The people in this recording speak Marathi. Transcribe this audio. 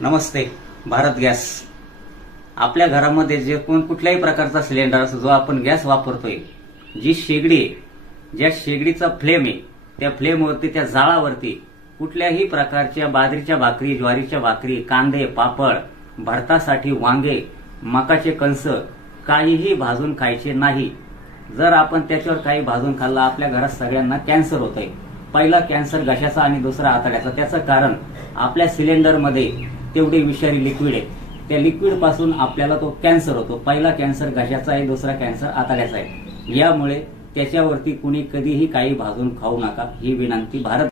नमस्ते. भारत गॅस. आपल्या घरामध्ये जे कुठल्याही प्रकारचा सिलेंडर असो, जो आपण गॅस वापरतोय, जी शेगडी आहे, ज्या शेगडीचा फ्लेम आहे, त्या फ्लेमवरती, त्या जाळावरती कुठल्याही प्रकारच्या बाजरीच्या भाकरी, ज्वारीच्या भाकरी, कांदे, पापड, भरतासाठी वांगे, मकाचे कणस काहीही भाजून खायचे नाही. जर आपण त्याच्यावर काही भाजून खाल्लं, आपल्या घरात सगळ्यांना कॅन्सर होतंय. पहिला कॅन्सर घशाचा आणि दुसरा आतड्याचा. त्याचं कारण आपल्या सिलेंडरमध्ये तेवढे विषारी लिक्विड आहे. त्या लिक्विड पासून आपल्याला तो कॅन्सर होतो. पहिला कॅन्सर घशाचा आहे, दुसरा कॅन्सर आतड्याचा आहे. यामुळे त्याच्यावरती कुणी कधीही काही भाजून खाऊ नका, ही विनंती भारत